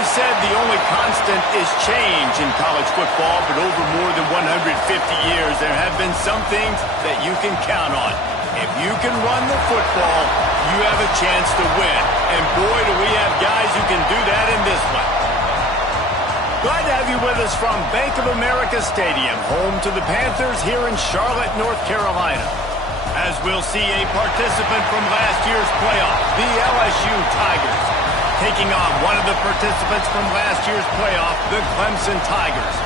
is said the only constant is change in college football, but over more than 150 years, there have been some things that you can count on. If you can run the football, you have a chance to win. And boy, do we have guys who can do that in this one. Glad to have you with us from Bank of America Stadium, home to the Panthers here in Charlotte, North Carolina. As we'll see a participant from last year's playoff, the LSU Tigers, taking on one of the participants from last year's playoff, the Clemson Tigers.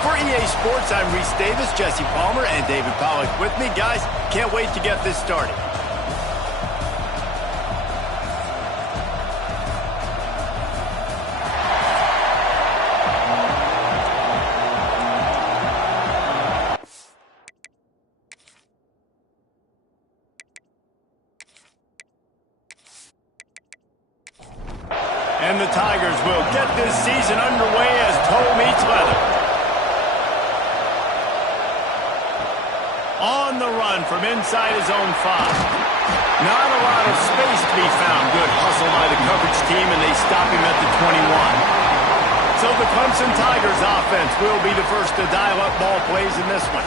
For EA Sports, I'm Reese Davis, Jesse Palmer, and David Pollack with me. Guys, can't wait to get this started. And the Tigers will get this season underway as toe meets leather. On the run from inside his own 5. Not a lot of space to be found. Good hustle by the coverage team, and they stop him at the 21. So the Clemson Tigers offense will be the first to dial up ball plays in this one.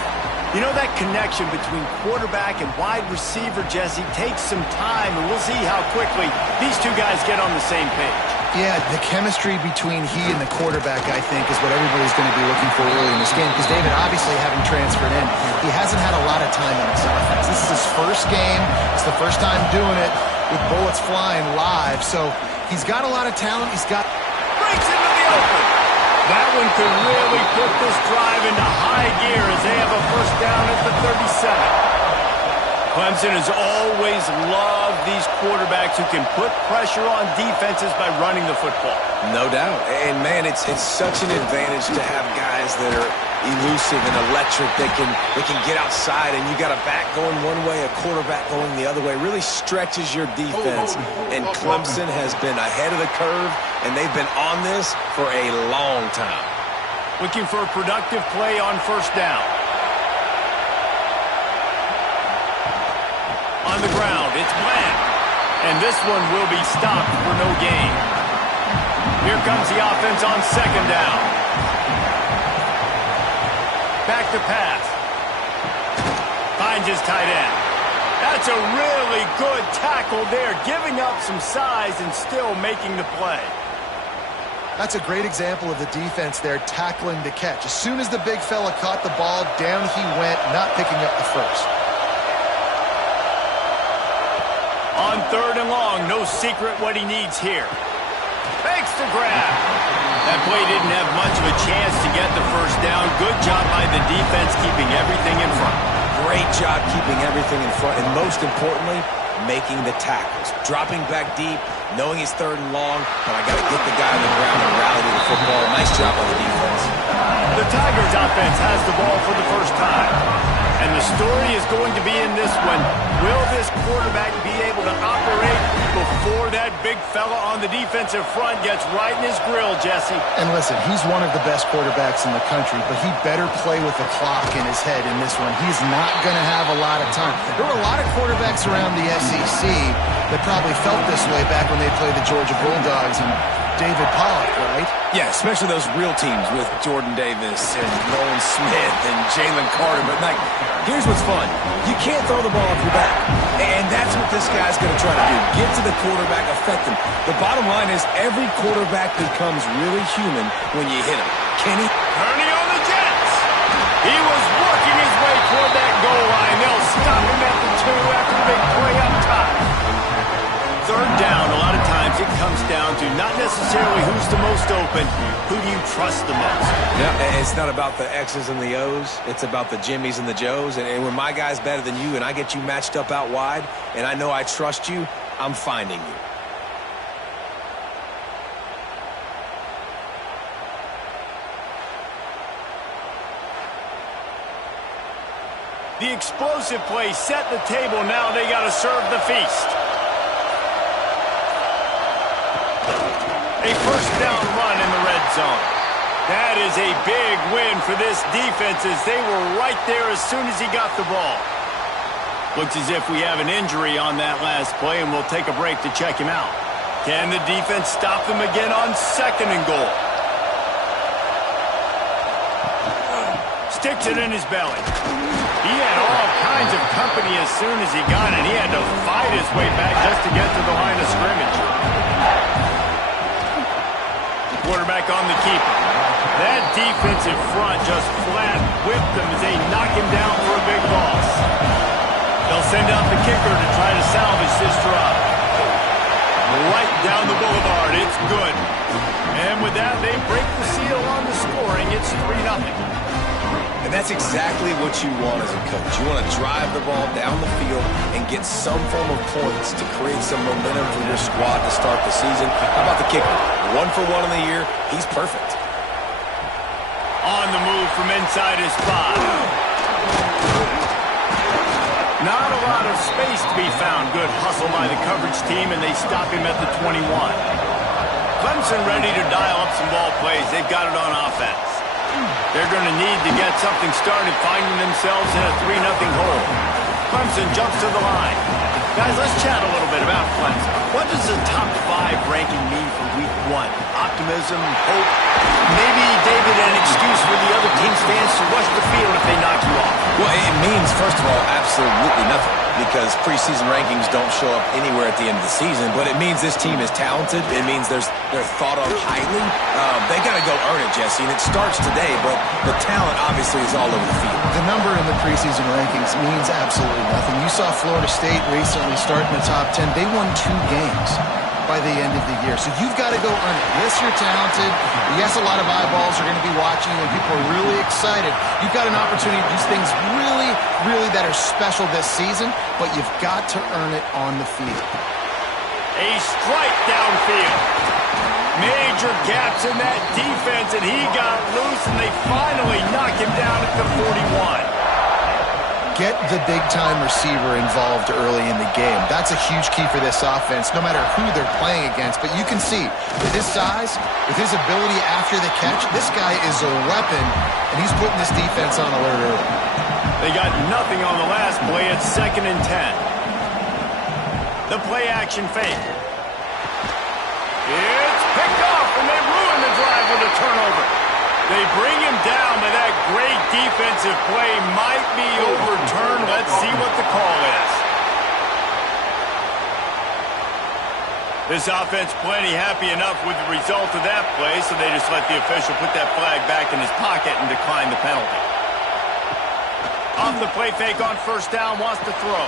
You know, that connection between quarterback and wide receiver, Jesse, takes some time, and we'll see how quickly these two guys get on the same page. Yeah, the chemistry between he and the quarterback, I think, is what everybody's going to be looking for early in this game. Because David, obviously, having transferred in, he hasn't had a lot of time in this offense. This is his first game. It's the first time doing it with bullets flying live. So he's got a lot of talent. He's got... Breaks into the open. That one could really put this drive into high gear as they have a first down at the 37. Clemson has always loved these quarterbacks who can put pressure on defenses by running the football. No doubt. And, man, it's such an advantage to have guys that are elusive and electric. They can get outside, and you got a back going one way, a quarterback going the other way. It really stretches your defense. And Clemson has been ahead of the curve, and they've been on this for a long time. Looking for a productive play on first down. On the ground, it's Bland. And this one will be stopped for no gain. Here comes the offense on second down. Back to pass. Finds his tight end. That's a really good tackle there, giving up some size and still making the play. That's a great example of the defense there tackling the catch. As soon as the big fella caught the ball, down he went, not picking up the first. On third and long, no secret what he needs here. Fakes the grab. That play didn't have much of a chance to get the first down. Good job by the defense keeping everything in front. Great job keeping everything in front, and most importantly, making the tackles. Dropping back deep, knowing he's third and long, but I got to get the guy on the ground and rally to the football. Nice job by the defense. The Tigers offense has the ball for the first time. And the story is going to be in this one. Will this quarterback be able to operate before that big fella on the defensive front gets right in his grill, Jesse? And listen, he's one of the best quarterbacks in the country, but he better play with the clock in his head in this one. He's not going to have a lot of time. There were a lot of quarterbacks around the SEC that probably felt this way back when they played the Georgia Bulldogs and David Pollack, right? Yeah, especially those real teams with Jordan Davis and Nolan Smith and Jalen Carter. But, like, here's what's fun. You can't throw the ball off your back. And that's what this guy's going to try to do. Get to the quarterback, affect him. The bottom line is every quarterback becomes really human when you hit him. Kenny? Kearney on the Jets. He was working his way toward that goal line. They'll stop him at the 2 after the big play up top. Third down, a lot of times it comes down to not necessarily who's the most open, who do you trust the most? Yeah, it's not about the X's and the O's. It's about the Jimmies and the Joes. And when my guy's better than you and I get you matched up out wide and I know I trust you, I'm finding you. The explosive play set the table. Now they got to serve the feast. A first down run in the red zone. That is a big win for this defense as they were right there as soon as he got the ball. Looks as if we have an injury on that last play, and we'll take a break to check him out. Can the defense stop them again on 2nd and goal? Sticks it in his belly. He had all kinds of company as soon as he got it. He had to fight his way back just to get to the line of scrimmage. Quarterback on the keeper. That defensive front just flat whipped them as they knock him down for a big loss. They'll send out the kicker to try to salvage this drive. Right down the boulevard. It's good. And with that, they break the seal on the scoring. It's 3-0. And that's exactly what you want as a coach. You want to drive the ball down the field and get some form of points to create some momentum for your squad to start the season. How about the kicker? 1 for 1 in the year. He's perfect. On the move from inside his 5. Not a lot of space to be found. Good hustle by the coverage team, and they stop him at the 21. Clemson ready to dial up some ball plays. They've got it on offense. They're going to need to get something started, finding themselves in a 3-0 hole. Clemson jumps to the line. Guys, let's chat a little bit about Clemson. What does the top 5 ranking mean for week 1? Optimism, hope, maybe, David, an excuse for the other team's fans to rush the field if they knock you off? Well, it means, first of all, absolutely nothing, because preseason rankings don't show up anywhere at the end of the season, but it means this team is talented. It means they're thought of highly. They got to go earn it, Jesse, and it starts today, but the talent obviously is all over the field. The number in the preseason rankings means absolutely nothing. You saw Florida State recently start in the top 10. They won 2 games by the end of the year. So you've got to go earn it. Yes, you're talented. Yes, a lot of eyeballs are going to be watching and people are really excited. You've got an opportunity to do things really, really that are special this season, but you've got to earn it on the field. A strike downfield. Major gaps in that defense, and he got loose, and they finally knock him down at the 41. Get the big-time receiver involved early in the game. That's a huge key for this offense, no matter who they're playing against. But you can see, with his size, with his ability after the catch, this guy is a weapon, and he's putting this defense on alert early. They got nothing on the last play. It's 2nd and 10. The play-action fake. It's picked off, and they ruin the drive with a turnover. They bring him down, but that great defensive play might be overturned. Let's see what the call is. This offense plenty happy enough with the result of that play, so they just let the official put that flag back in his pocket and decline the penalty. Off the play fake on 1st down, wants to throw.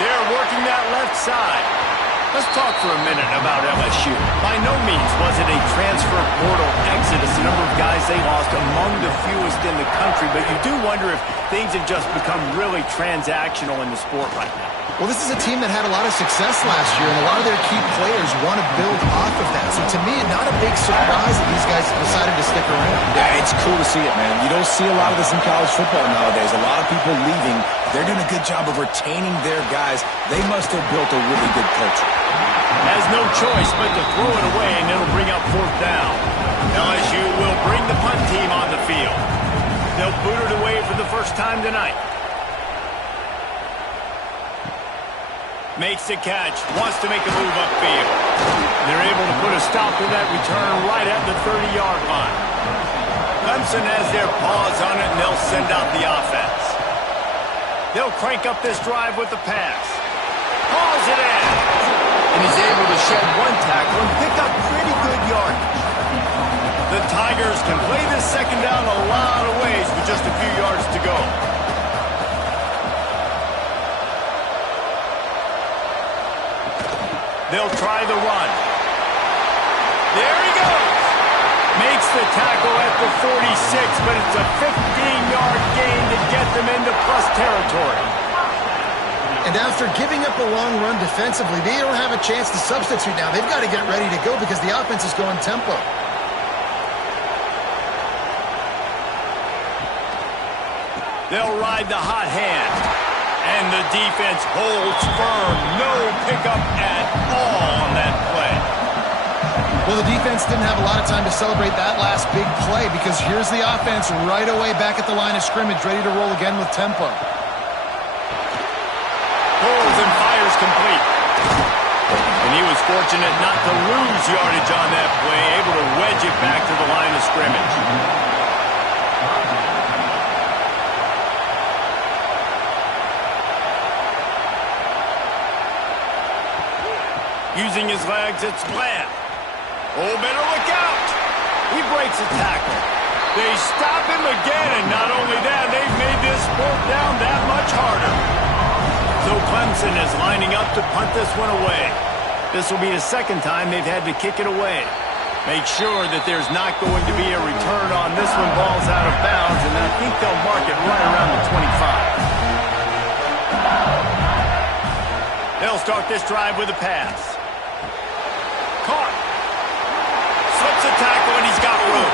They're working that left side. Let's talk for a minute about LSU. By no means was it a transfer portal exodus. The number of guys they lost among the fewest in the country, but you do wonder if things have just become really transactional in the sport right now. Well, this is a team that had a lot of success last year, and a lot of their key players want to build off of that. So to me, not a big surprise that these guys decided to stick around. Yeah, it's cool to see it, man. You don't see a lot of this in college football nowadays. A lot of people leaving. They're doing a good job of retaining their guys. They must have built a really good culture. Has no choice but to throw it away, and it'll bring up 4th down. LSU will bring the punt team on the field. They'll boot it away for the first time tonight. Makes the catch, wants to make a move upfield. They're able to put a stop to that return right at the 30-yard line. Clemson has their paws on it, and they'll send out the offense. They'll crank up this drive with the pass. Hauls it in. And he's able to shed 1 tackle and pick up pretty good yardage. The Tigers can play this 2nd down a lot of ways with just a few yards to go. They'll try the run. There he goes. Makes the tackle at the 46, but it's a 15-yard gain to get them into plus territory. And after giving up a long run defensively, they don't have a chance to substitute now. They've got to get ready to go because the offense is going tempo. They'll ride the hot hand. And the defense holds firm. No pickup at all on that play. Well, the defense didn't have a lot of time to celebrate that last big play because here's the offense right away back at the line of scrimmage, ready to roll again with tempo. Pulls and fires complete. And he was fortunate not to lose yardage on that play, able to wedge it back to the line of scrimmage. Using his legs, it's Glad. Oh, better look out. He breaks a tackle. They stop him again, and not only that, they've made this fourth down that much harder. So Clemson is lining up to punt this one away. This will be the second time they've had to kick it away. Make sure that there's not going to be a return on this one. Ball's out of bounds, and I think they'll mark it right around the 25. They'll start this drive with a pass. Caught. Slips a tackle, and he's got room.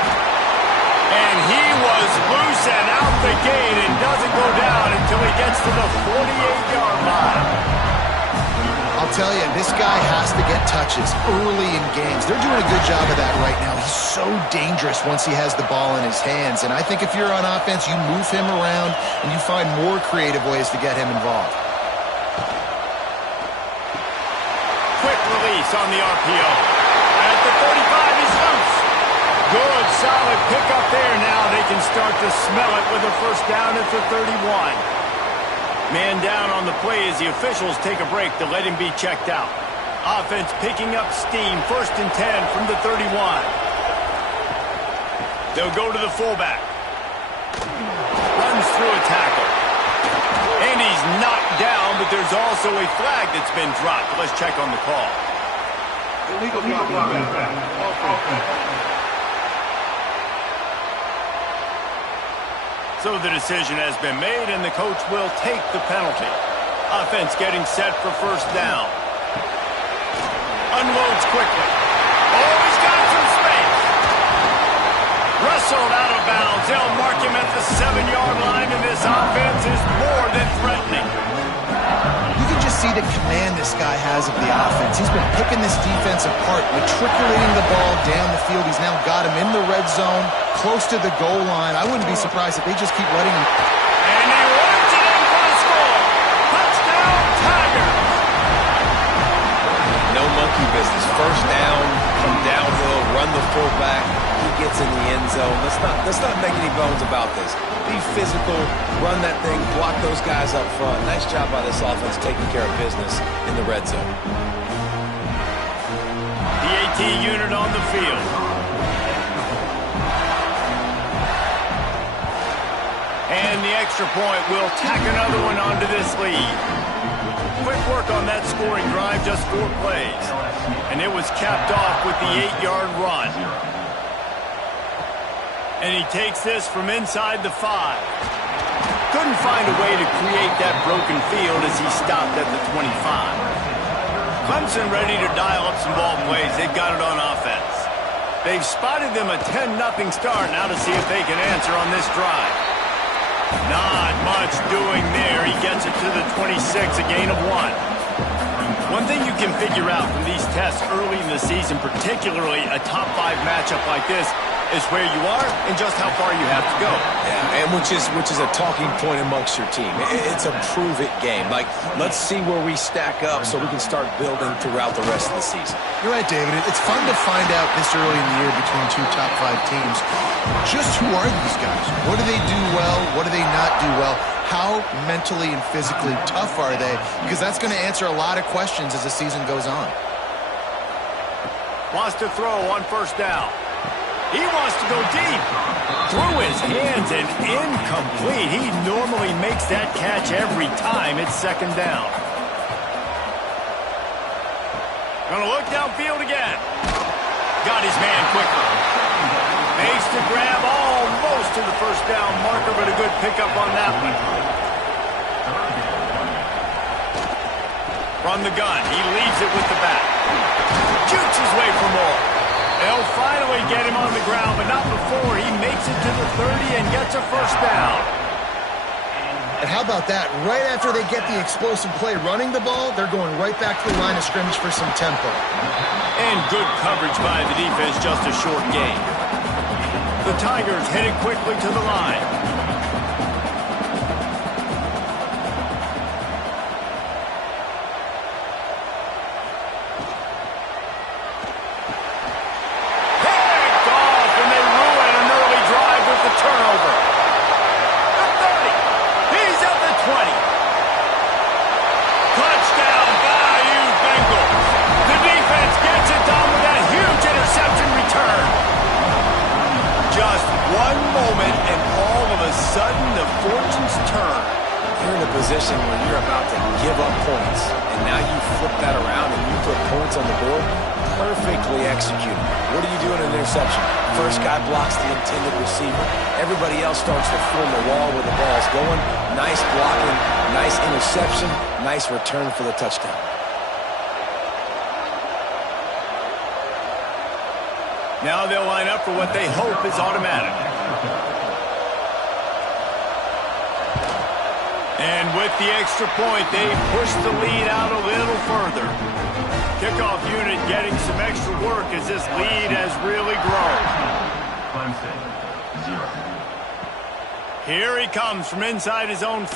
And he was loose and out the gate and doesn't go down until he gets to the 48-yard line. I'll tell you, this guy has to get touches early in games. They're doing a good job of that right now. He's so dangerous once he has the ball in his hands. And I think if you're on offense, you move him around and you find more creative ways to get him involved. Quick release on the RPO. At the 35, he's loose. Good, solid pickup there. Now they can start to smell it with a first down at the 31. Man down on the play as the officials take a break to let him be checked out. Offense picking up steam. 1st and 10 from the 31. They'll go to the fullback. Runs through a tackle. And he's knocked down, but there's also a flag that's been dropped. Let's check on the call. Illegal offense. So the decision has been made, and the coach will take the penalty. Offense getting set for first down. Unloads quickly. Oh, he's got some space. Wrestled out of bounds. They'll mark him at the 7-yard line, and this offense is more than threatening. You can just see the command this guy has of the offense. He's been picking this defense apart, matriculating the ball down the field. He's now got him in the red zone, close to the goal line. I wouldn't be surprised if they just keep letting him. And he runs it in for the score. Touchdown, Tigers. No monkey business. First down, come downhill, run the fullback. He gets in the end zone. Let's not make any bones about this. Be physical, run that thing, block those guys up front. Nice job by this offense taking care of business in the red zone. The AT unit on the field. And the extra point will tack another one onto this lead. Quick work on that scoring drive, just 4 plays. And it was capped off with the 8-yard run. And he takes this from inside the 5. Couldn't find a way to create that broken field as he stopped at the 25. Clemson ready to dial up some ball plays. They've got it on offense. They've spotted them a 10-0 start. Now to see if they can answer on this drive. Not much doing there. He gets it to the 26, a gain of 1. One thing you can figure out from these tests early in the season, particularly a top 5 matchup like this, is where you are and just how far you have to go. Yeah, and which is a talking point amongst your team. It's a prove-it game. Like, let's see where we stack up so we can start building throughout the rest of the season. You're right, David. It's fun to find out this early in the year between 2 top 5 teams. Just who are these guys? What do they do well? What do they not do well? How mentally and physically tough are they? Because that's going to answer a lot of questions as the season goes on. Wants to throw on first down. He wants to go deep. Through his hands and incomplete. He normally makes that catch every time. It's 2nd down. Gonna look downfield again. Got his man quickly. Makes the grab almost to the first down marker, but a good pickup on that one. From the gun, he leaves it with the back. Jukes his way for more. They'll finally get him on the ground, but not before he makes it to the 30 and gets a first down. And how about that? Right after they get the explosive play running the ball, they're going right back to the line of scrimmage for some tempo. And good coverage by the defense, just a short gain. The Tigers headed quickly to the line. sudden, the fortunes turn. You're in a position where you're about to give up points, and now you flip that around and you put points on the board. Perfectly executed. What do you do in an interception? First guy blocks the intended receiver. Everybody else starts to form a wall where the ball's going. Nice blocking, nice interception, nice return for the touchdown. Now they'll line up for what they hope is automatic. And with the extra point, they push the lead out a little further. Kickoff unit getting some extra work as this lead has really grown. Clemson, 0. Here he comes from inside his own 5.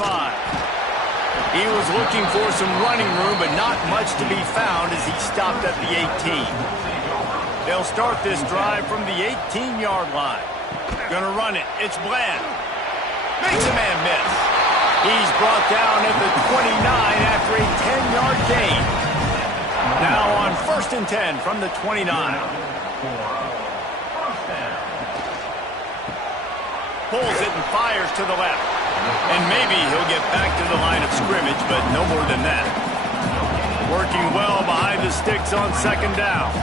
He was looking for some running room, but not much to be found as he stopped at the 18. They'll start this drive from the 18-yard line. Gonna run it. It's Bland. Makes a man miss. He's brought down at the 29 after a 10-yard gain. Now on 1st and 10 from the 29. Pulls it and fires to the left. And maybe he'll get back to the line of scrimmage, but no more than that. Working well behind the sticks on 2nd down.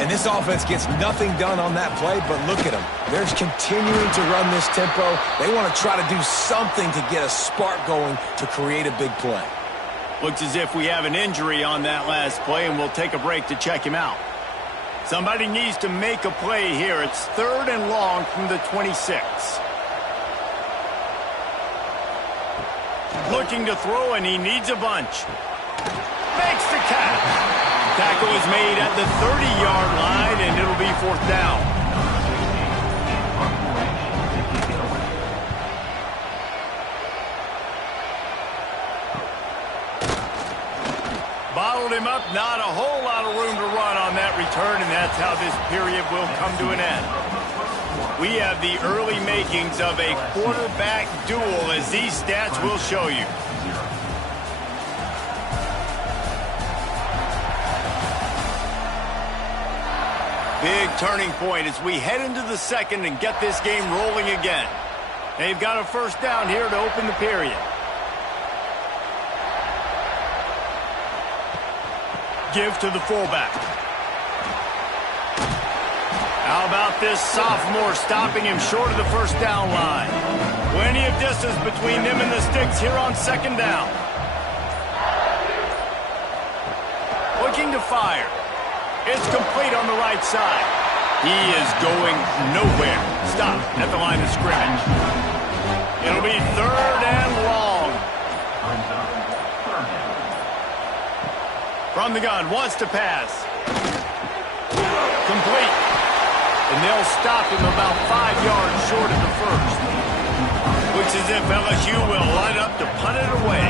And this offense gets nothing done on that play, but look at them. They're continuing to run this tempo. They want to try to do something to get a spark going to create a big play. Looks as if we have an injury on that last play, and we'll take a break to check him out. Somebody needs to make a play here. It's 3rd and long from the 26. Looking to throw, and he needs a bunch. Makes the catch. Tackle is made at the 30-yard line, and it'll be 4th down. Bottled him up, not a whole lot of room to run on that return, and that's how this period will come to an end. We have the early makings of a quarterback duel, as these stats will show you. Big turning point as we head into the 2nd and get this game rolling again. They've got a 1st down here to open the period. Give to the fullback. How about this sophomore stopping him short of the 1st down line? Plenty of distance between them and the sticks here on 2nd down. Looking to fire. It's complete on the right side. He is going nowhere. Stop at the line of scrimmage. It'll be 3rd and long. From the gun, wants to pass. Complete. And they'll stop him about 5 yards short of the 1st. Looks as if LSU will line up to punt it away.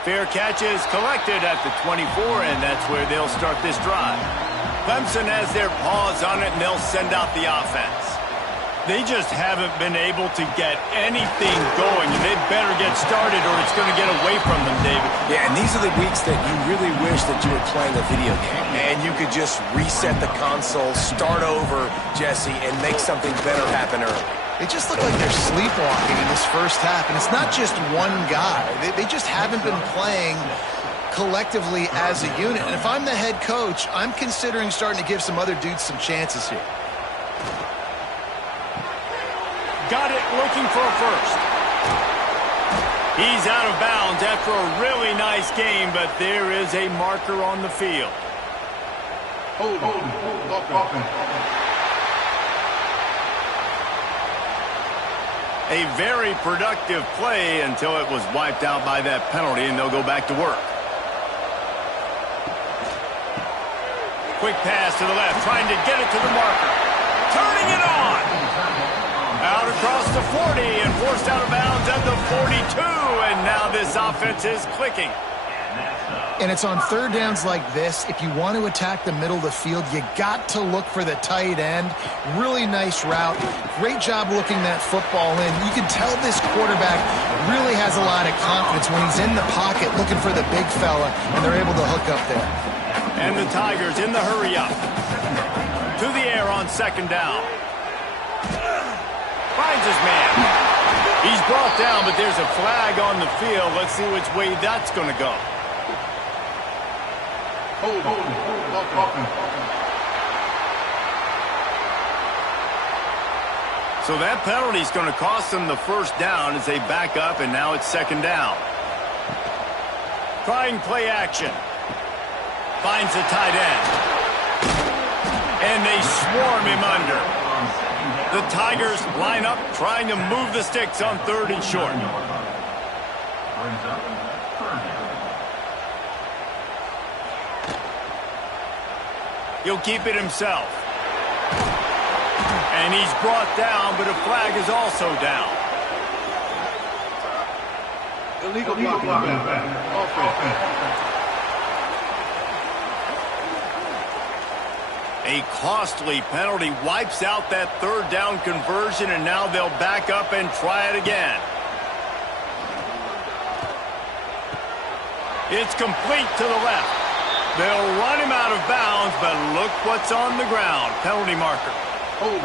Fair catch is collected at the 24, and that's where they'll start this drive. Clemson has their paws on it, and they'll send out the offense. They just haven't been able to get anything going, and they better get started or it's going to get away from them, David. Yeah, and these are the weeks that you really wish that you were playing a video game, and you could just reset the console, start over, Jesse, and make something better happen early. They just look like they're sleepwalking in this 1st half, and it's not just one guy. They just haven't been playing collectively as a unit. And if I'm the head coach, I'm considering starting to give some other dudes some chances here. Got it, looking for a 1st. He's out of bounds after a really nice game, but there is a marker on the field. Hold on. A very productive play until it was wiped out by that penalty, and they'll go back to work. Quick pass to the left, trying to get it to the marker. Turning it on. Out across the 40 and forced out of bounds at the 42, and now this offense is clicking. And it's on 3rd downs like this. If you want to attack the middle of the field, you got to look for the tight end. Really nice route. Great job looking that football in. You can tell this quarterback really has a lot of confidence when he's in the pocket looking for the big fella, and they're able to hook up there. And the Tigers in the hurry up. To the air on second down. Finds his man. He's brought down, but there's a flag on the field. Let's see which way that's going to go. Hold. So that penalty is going to cost them the first down as they back up, and now it's second down. Trying play action. Finds the tight end. And they swarm him under. The Tigers line up trying to move the sticks on third and short. He'll keep it himself. And he's brought down, but a flag is also down. Illegal blocking. Offense. A costly penalty wipes out that third down conversion, and now they'll back up and try it again. It's complete to the left. They'll run him out of bounds, but look what's on the ground. Penalty marker. Hold.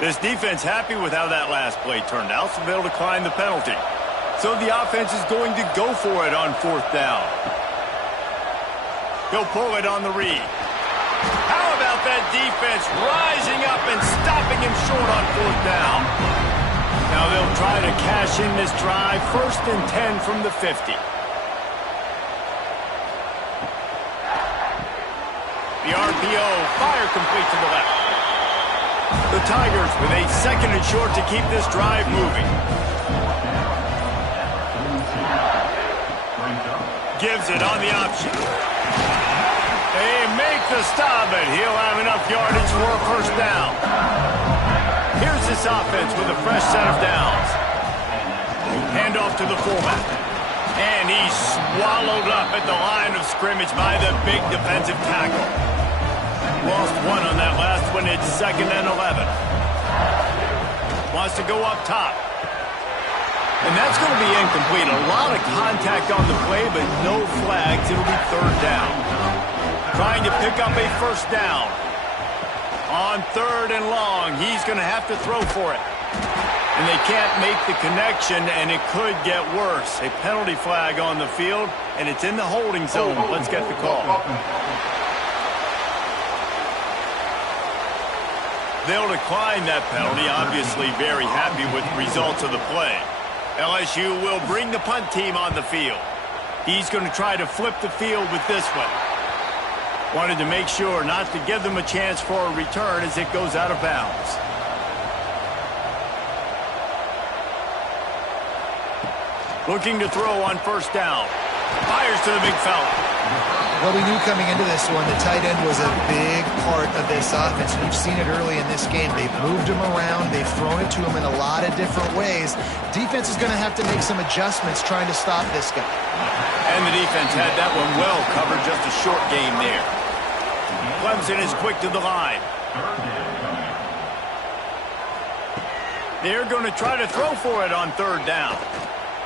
This defense happy with how that last play turned out, so they'll decline the penalty. So the offense is going to go for it on fourth down. He'll pull it on the read. How about that defense rising up and stopping him short on fourth down? Now they'll try to cash in this drive. First and 10 from the 50. The RPO, fire complete to the left. The Tigers with a second and short to keep this drive moving. Gives it on the option. They make the stop, but he'll have enough yardage for a first down. Here's this offense with a fresh set of downs. Hand off to the fullback. And he's swallowed up at the line of scrimmage by the big defensive tackle. Lost one on that last one. It's second and 11. Wants to go up top. And that's going to be incomplete. A lot of contact on the play, but no flags. It'll be third down. Trying to pick up a first down. On third and long, he's going to have to throw for it. And they can't make the connection, and it could get worse. A penalty flag on the field, and it's in the holding zone. Let's get the call. They'll decline that penalty, obviously very happy with the results of the play. LSU will bring the punt team on the field. He's going to try to flip the field with this one. Wanted to make sure not to give them a chance for a return as it goes out of bounds. Looking to throw on first down. Fires to the big fella. Well, we knew coming into this one the tight end was a big part of this offense. We've seen it early in this game. They've moved him around. They've thrown it to him in a lot of different ways. Defense is going to have to make some adjustments trying to stop this guy. And the defense had that one well covered. Just a short game there. Clemson is quick to the line. They're going to try to throw for it on third down.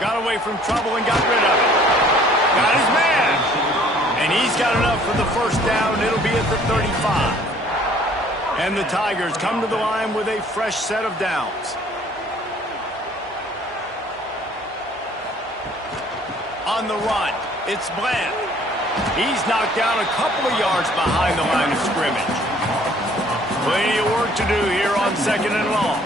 Got away from trouble and got rid of it. Got his man. And he's got enough for the first down. It'll be at the 35. And the Tigers come to the line with a fresh set of downs. On the run, it's Bland. He's knocked down a couple of yards behind the line of scrimmage. Plenty of work to do here on second and long.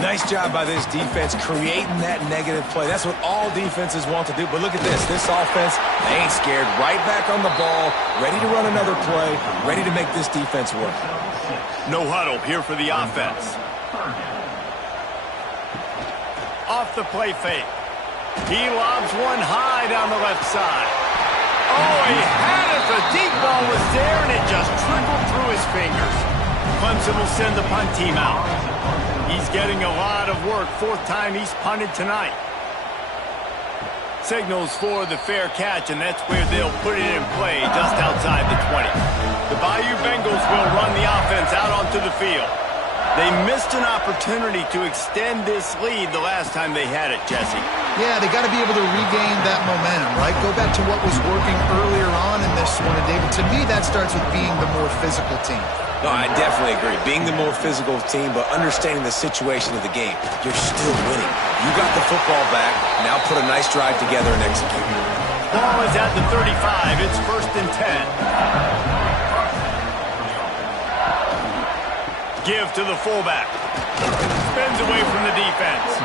Nice job by this defense creating that negative play. That's what all defenses want to do. But look at this. This offense, they ain't scared. Right back on the ball, ready to run another play, ready to make this defense work. No huddle here for the offense. Off the play fake. He lobs one high down the left side. Oh, he had it. The deep ball was there, and it just trickled through his fingers. Clemson will send the punt team out. He's getting a lot of work. Fourth time he's punted tonight. Signals for the fair catch, and that's where they'll put it in play just outside the 20. The Bayou Bengals will run the offense out onto the field. They missed an opportunity to extend this lead the last time they had it, Jesse. Yeah, they got to be able to regain that momentum, right? Go back to what was working earlier on in this one. And, David, to me, that starts with being the more physical team. No, I definitely agree. Being the more physical team, but understanding the situation of the game. You're still winning. You got the football back. Now put a nice drive together and execute. Ball is at the 35. It's 1st and 10. Give to the fullback. Spins away from the defense.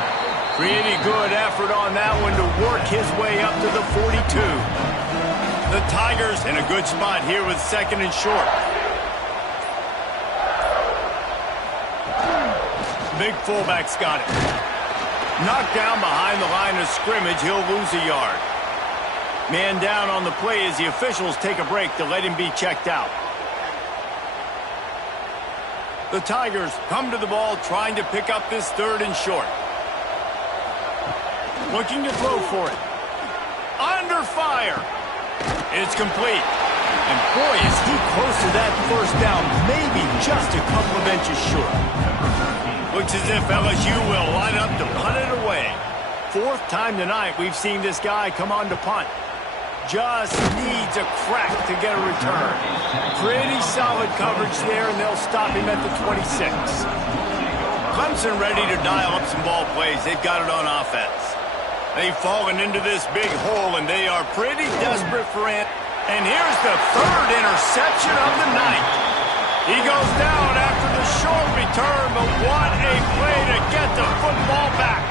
Pretty good effort on that one to work his way up to the 42. The Tigers in a good spot here with 2nd and short. Big fullback's got it. Knocked down behind the line of scrimmage. He'll lose a yard. Man down on the play as the officials take a break to let him be checked out. The Tigers come to the ball trying to pick up this 3rd and short. Looking to throw for it. Under fire. It's complete. And boy, is he close to that 1st down, maybe just a couple of inches short. Looks as if LSU will line up to punt it away. 4th time tonight we've seen this guy come on to punt. Just needs a crack to get a return. Pretty solid coverage there, and they'll stop him at the 26. Clemson ready to dial up some ball plays. They've got it on offense. They've fallen into this big hole, and they are pretty desperate for it. And here's the 3rd interception of the night. He goes down after the short return, but what a play to get the football back.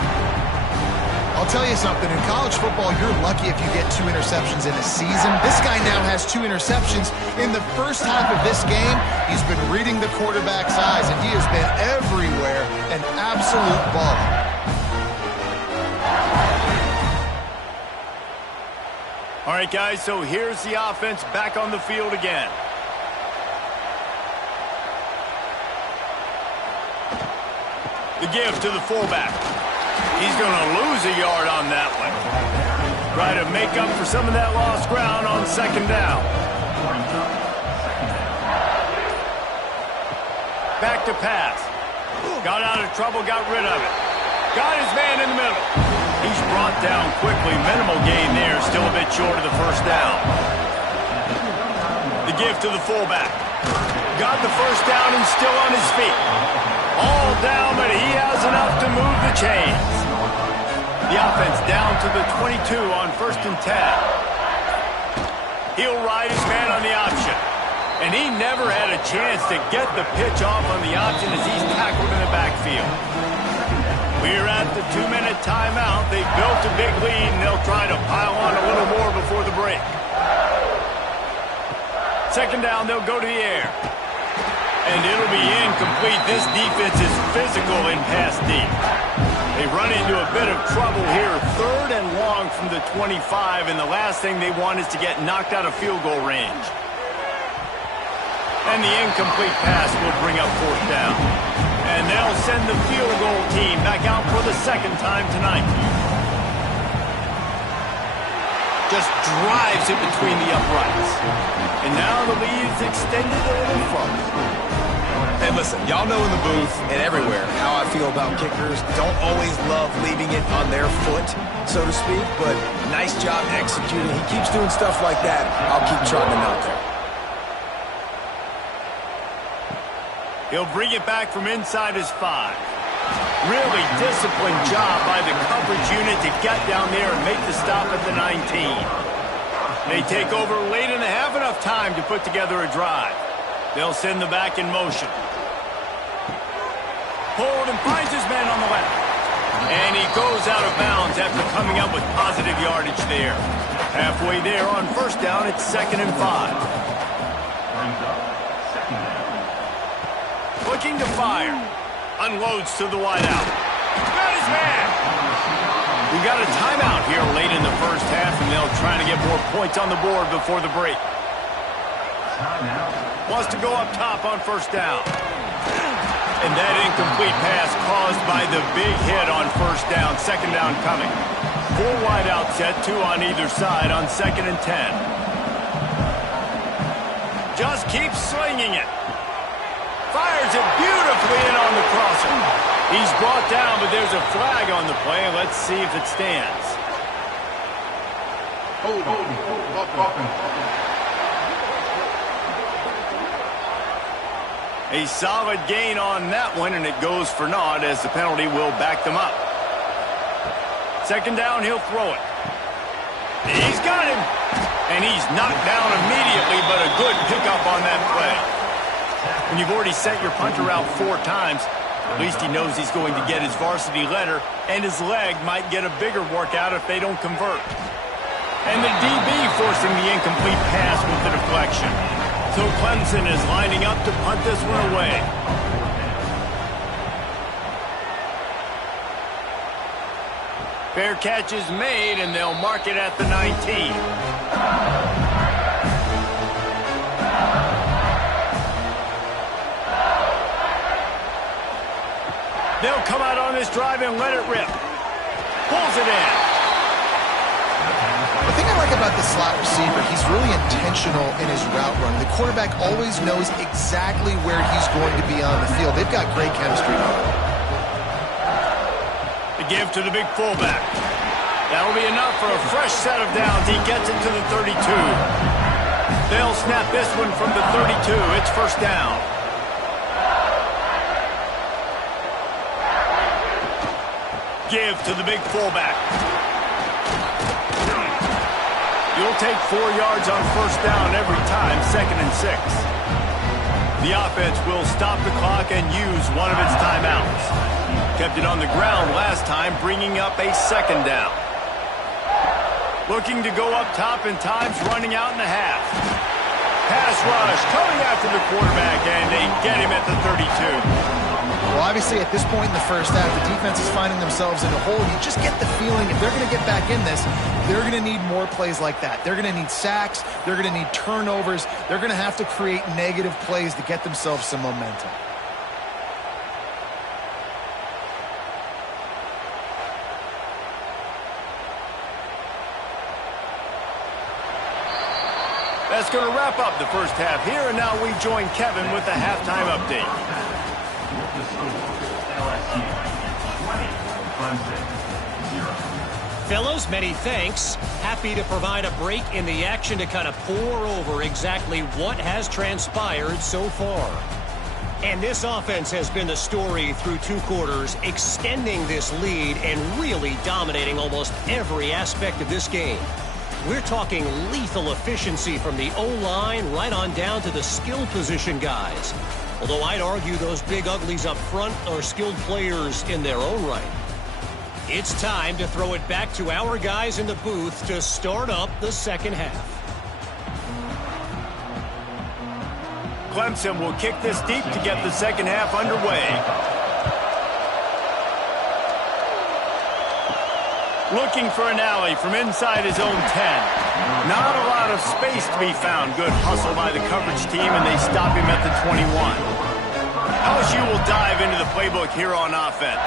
I'll tell you something, in college football, you're lucky if you get 2 interceptions in a season. This guy now has 2 interceptions. In the first half of this game, he's been reading the quarterback's eyes, and he has been everywhere, an absolute baller. All right, guys, so here's the offense back on the field again. The give to the fullback. He's going to lose a yard on that one. Try to make up for some of that lost ground on 2nd down. Back to pass. Got out of trouble, got rid of it. Got his man in the middle. He's brought down quickly. Minimal gain there, still a bit short of the 1st down. The give to the fullback. Got the 1st down and still on his feet. All down, but he has enough to move the chains. The offense down to the 22 on 1st and 10. He'll ride his man on the option. And he never had a chance to get the pitch off on the option as he's tackled in the backfield. We're at the 2-minute timeout. They've built a big lead, and they'll try to pile on a little more before the break. 2nd down, they'll go to the air. And it'll be incomplete. This defense is physical in pass deep. They run into a bit of trouble here. 3rd and long from the 25, and the last thing they want is to get knocked out of field goal range. And the incomplete pass will bring up 4th down. And they'll send the field goal team back out for the 2nd time tonight. Just drives it between the uprights. And now the lead's extended a little further. Hey, listen, y'all know in the booth and everywhere how I feel about kickers. Don't always love leaving it on their foot, so to speak, but nice job executing. He keeps doing stuff like that. I'll keep trotting him out there. He'll bring it back from inside his 5. Really disciplined job by the coverage unit to get down there and make the stop at the 19. They take over late in the half, enough time to put together a drive. They'll send the back in motion. Pulled and finds his man on the left. And he goes out of bounds after coming up with positive yardage there. Halfway there on 1st down, it's 2nd and 5. Looking to fire. Unloads to the wideout. Got his man. We got a timeout here late in the 1st half, and they'll try to get more points on the board before the break. Wants to go up top on 1st down. And that incomplete pass caused by the big hit on 1st down. 2nd down coming. 4 wide out set, 2 on either side on 2nd and 10. Just keep slinging it. Fires it beautifully in on the crosser. He's brought down, but there's a flag on the play. Let's see if it stands. Hold on. A solid gain on that one, and it goes for naught as the penalty will back them up. Second down, he'll throw it. He's got him. And he's knocked down immediately, but a good pickup on that play. When you've already sent your punter out 4 times, at least he knows he's going to get his varsity letter, and his leg might get a bigger workout if they don't convert. And the DB forcing the incomplete pass with the deflection. So Clemson is lining up to punt this one away. Fair catch is made, and they'll mark it at the 19. They'll come out on this drive and let it rip. Pulls it in. The thing I like about the slot receiver, he's really intentional in his route run. The quarterback always knows exactly where he's going to be on the field. They've got great chemistry going. The give to the big fullback. That'll be enough for a fresh set of downs. He gets it to the 32. They'll snap this one from the 32. It's first down. Give to the big fullback. You'll take 4 yards on first down every time, 2nd and 6. The offense will stop the clock and use one of its timeouts. Kept it on the ground last time, bringing up a 2nd down. Looking to go up top in times, running out in the half. Pass rush, coming after the quarterback, and they get him at the 32. Well, obviously, at this point in the first half, the defense is finding themselves in a hole. You just get the feeling if they're going to get back in this, they're going to need more plays like that. They're going to need sacks. They're going to need turnovers. They're going to have to create negative plays to get themselves some momentum. That's going to wrap up the first half here, and now we join Kevin with the halftime update. Fellows, many thanks. Happy to provide a break in the action to kind of pour over exactly what has transpired so far. And this offense has been the story through 2 quarters, extending this lead and really dominating almost every aspect of this game. We're talking lethal efficiency from the O-line right on down to the skill position guys. Although I'd argue those big uglies up front are skilled players in their own right. It's time to throw it back to our guys in the booth to start up the second half. Clemson will kick this deep to get the second half underway. Looking for an alley from inside his own 10. Not a lot of space to be found. Good hustle by the coverage team, and they stop him at the 21. LSU will dive into the playbook here on offense.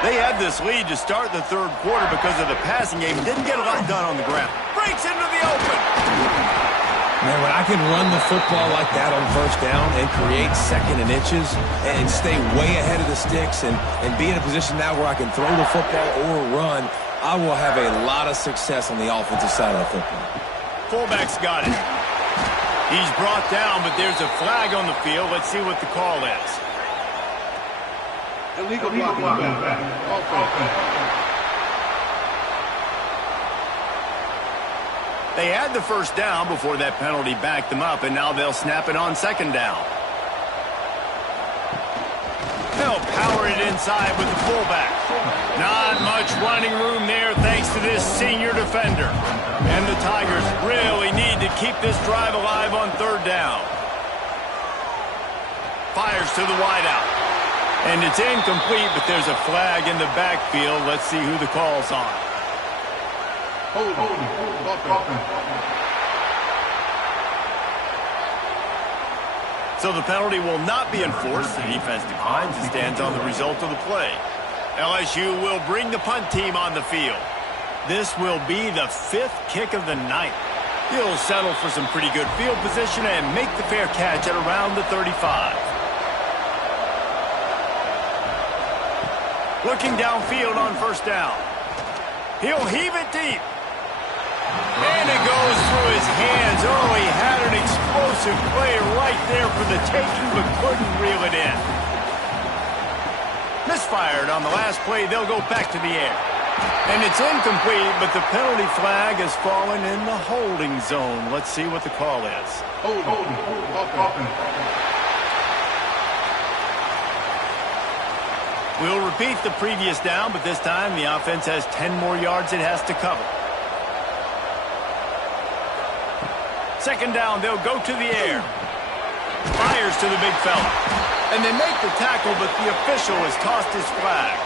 They had this lead to start the 3rd quarter because of the passing game. Didn't get a lot done on the ground. Breaks into the open. Man, when I can run the football like that on first down and create 2nd and inches and stay way ahead of the sticks and be in a position now where I can throw the football or run, I will have a lot of success on the offensive side of the football. Fullback's got it. He's brought down, but there's a flag on the field. Let's see what the call is. Illegal blocking back. Offense. They had the first down before that penalty backed them up, and now they'll snap it on 2nd down. They'll power it inside with the fullback. Not much running room there thanks to this senior defender. And the Tigers really need to keep this drive alive on 3rd down. Fires to the wideout. And it's incomplete, but there's a flag in the backfield. Let's see who the call's on. Hold on. So the penalty will not be enforced. The defense declines and stands on the result of the play. LSU will bring the punt team on the field. This will be the 5th kick of the night. He'll settle for some pretty good field position and make the fair catch at around the 35. Looking downfield on first down. He'll heave it deep. And it goes through his hands. Oh, he had an explosive play right there for the taking, but couldn't reel it in. Misfired on the last play. They'll go back to the air. And it's incomplete, but the penalty flag has fallen in the holding zone. Let's see what the call is. Offense. We'll repeat the previous down, but this time the offense has 10 more yards it has to cover. Second down, they'll go to the air. Fires to the big fella. And they make the tackle, but the official has tossed his flag.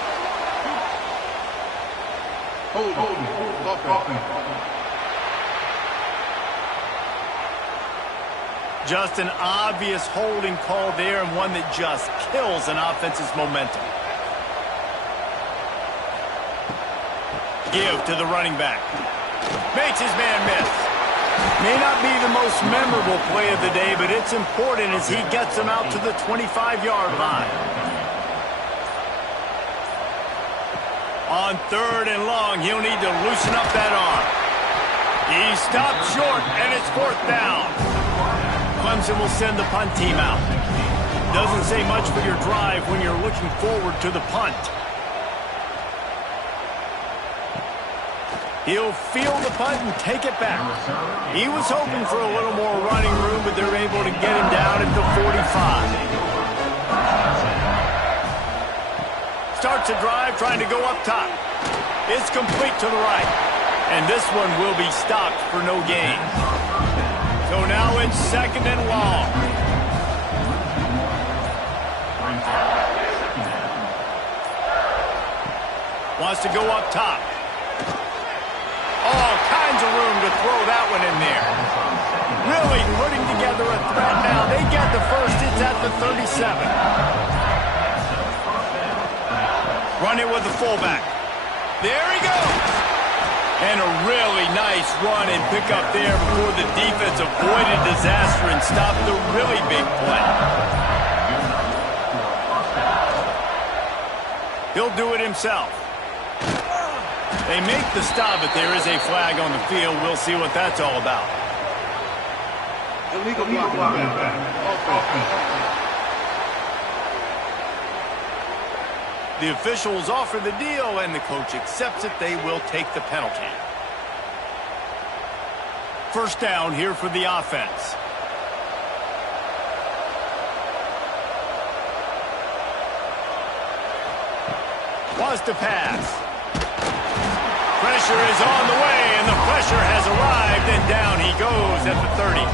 Offense. Just an obvious holding call there, and one that just kills an offense's momentum. Give to the running back. Makes his man miss. May not be the most memorable play of the day, but it's important as he gets him out to the 25-yard line. On third and long, he'll need to loosen up that arm. He stopped short, and it's fourth down. Clemson will send the punt team out. Doesn't say much for your drive when you're looking forward to the punt. He'll field the punt and take it back. He was hoping for a little more running room, but they're able to get him down at the 45. Starts a drive trying to go up top. It's complete to the right. And this one will be stopped for no gain. So now it's second and long. Wants to go up top. All kinds of room to throw that one in there. Really putting together a threat now. They get the first. It's at the 37. Run it with the fullback. There he goes. And a really nice run and pick up there before the defense avoided disaster and stopped the really big play. He'll do it himself. They make the stop, but there is a flag on the field. We'll see what that's all about. Illegal blocking. Offense. The officials offer the deal, and the coach accepts it. They will take the penalty. First down here for the offense. Wants to pass. Pressure is on the way, and the pressure has arrived, and down he goes at the 30.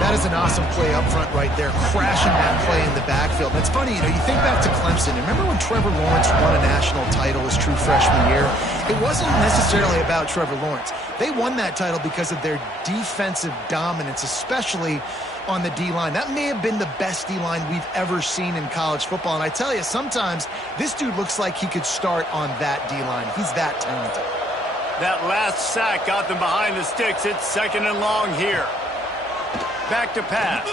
That is an awesome play up front right there, crashing that play in the backfield. That's funny, you think back to Clemson. Remember when Trevor Lawrence won a national title his true freshman year? It wasn't necessarily about Trevor Lawrence. They won that title because of their defensive dominance, especially on the D-line. That may have been the best D-line we've ever seen in college football. And I tell you, sometimes this dude looks like he could start on that D-line. He's that talented. That last sack got them behind the sticks. It's second and long here. Back to pass.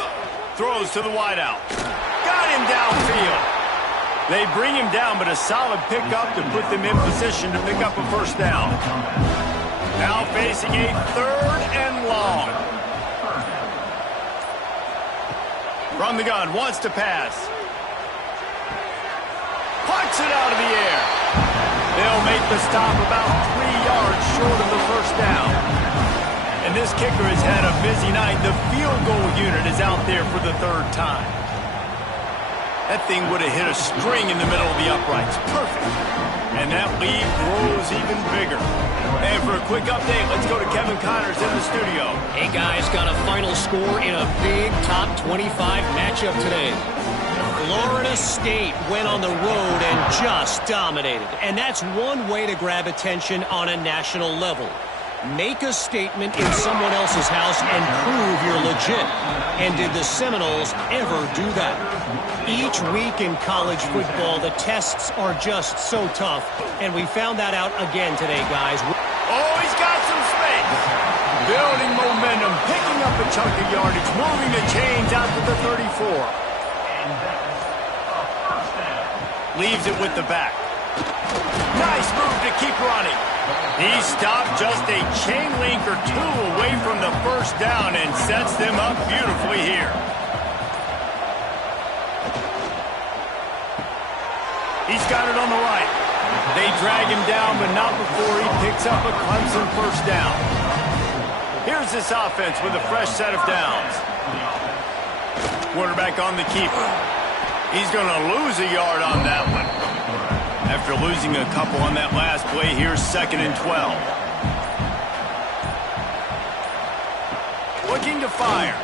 Throws to the wideout. Got him downfield. They bring him down, but a solid pickup to put them in position to pick up a first down. Now facing a third and long. From the gun, wants to pass. Puts it out of the air. They'll make the stop about 3 yards short of the first down. And this kicker has had a busy night. The field goal unit is out there for the third time. That thing would have hit a string in the middle of the uprights. Perfect. And that lead grows even bigger. And for a quick update, let's go to Kevin Connors in the studio. Hey, guys, got a final score in a big top 25 matchup today. Florida State went on the road and just dominated. And that's one way to grab attention on a national level. Make a statement in someone else's house and prove you're legit. And did the Seminoles ever do that? Each week in college football, the tests are just so tough. And we found that out again today, guys. Oh, he's got some space. Building momentum, picking up a chunk of yardage, moving the chains out to the 34. Leaves it with the back. Nice move to keep running. He stopped just a chain link or two away from the first down and sets them up beautifully here. He's got it on the right. They drag him down, but not before he picks up a Clemson first down. Here's this offense with a fresh set of downs. Quarterback on the keeper. He's going to lose a yard on that one. After losing a couple on that last play, here's 2nd and 12. Looking to fire.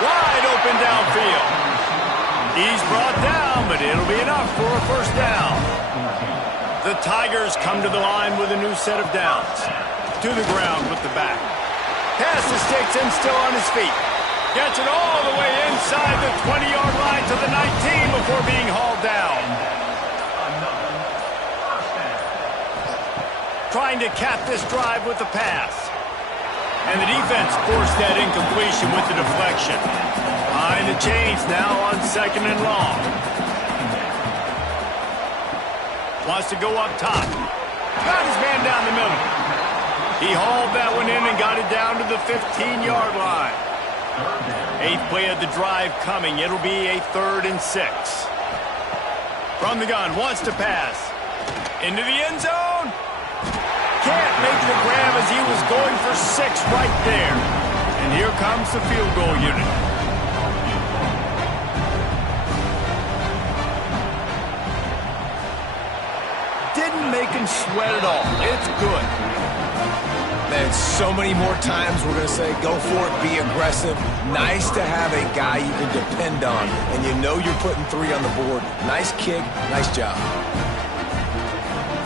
Wide open downfield. He's brought down, but it'll be enough for a first down. The Tigers come to the line with a new set of downs. To the ground with the back. Pass to Sticks and still on his feet. Gets it all the way inside the 20-yard line to the 19 before being hauled down. Trying to cap this drive with the pass. And the defense forced that incompletion with the deflection. Behind the chains now on 2nd and long. Wants to go up top. Got his man down the middle. He hauled that one in and got it down to the 15-yard line. 8th play of the drive coming. It'll be a 3rd and 6. From the gun, wants to pass. Into the end zone. Can't make the grab as he was going for 6 right there. And here comes the field goal unit. Didn't make him sweat at all. It's good. Man, so many more times we're going to say, go for it, be aggressive. Nice to have a guy you can depend on, and you know you're putting 3 on the board. Nice kick, nice job.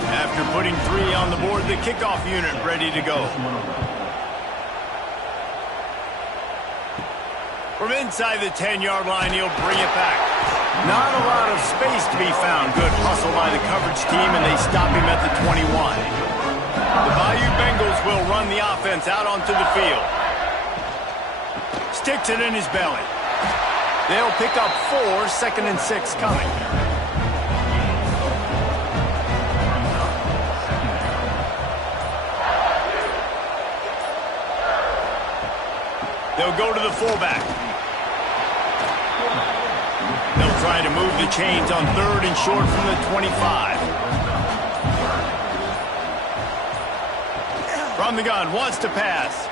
After putting 3 on the board, the kickoff unit ready to go. From inside the 10-yard line, he'll bring it back. Not a lot of space to be found. Good hustle by the coverage team, and they stop him at the 21. The Bayou Bengals will run the offense out onto the field. Sticks it in his belly. They'll pick up 4, 2nd and 6 coming. They'll go to the fullback. They'll try to move the chains on 3rd and short from the 25. From the gun, wants to pass.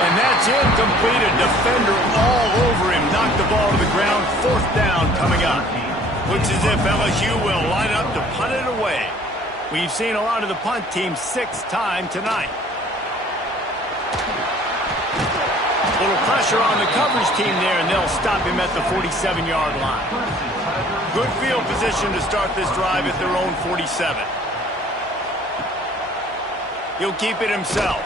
And that's incomplete. A defender all over him. Knocked the ball to the ground. 4th down coming up. Looks as if LSU will line up to punt it away. We've seen a lot of the punt team 6th time tonight. Little pressure on the coverage team there, and they'll stop him at the 47-yard line. Good field position to start this drive at their own 47. He'll keep it himself.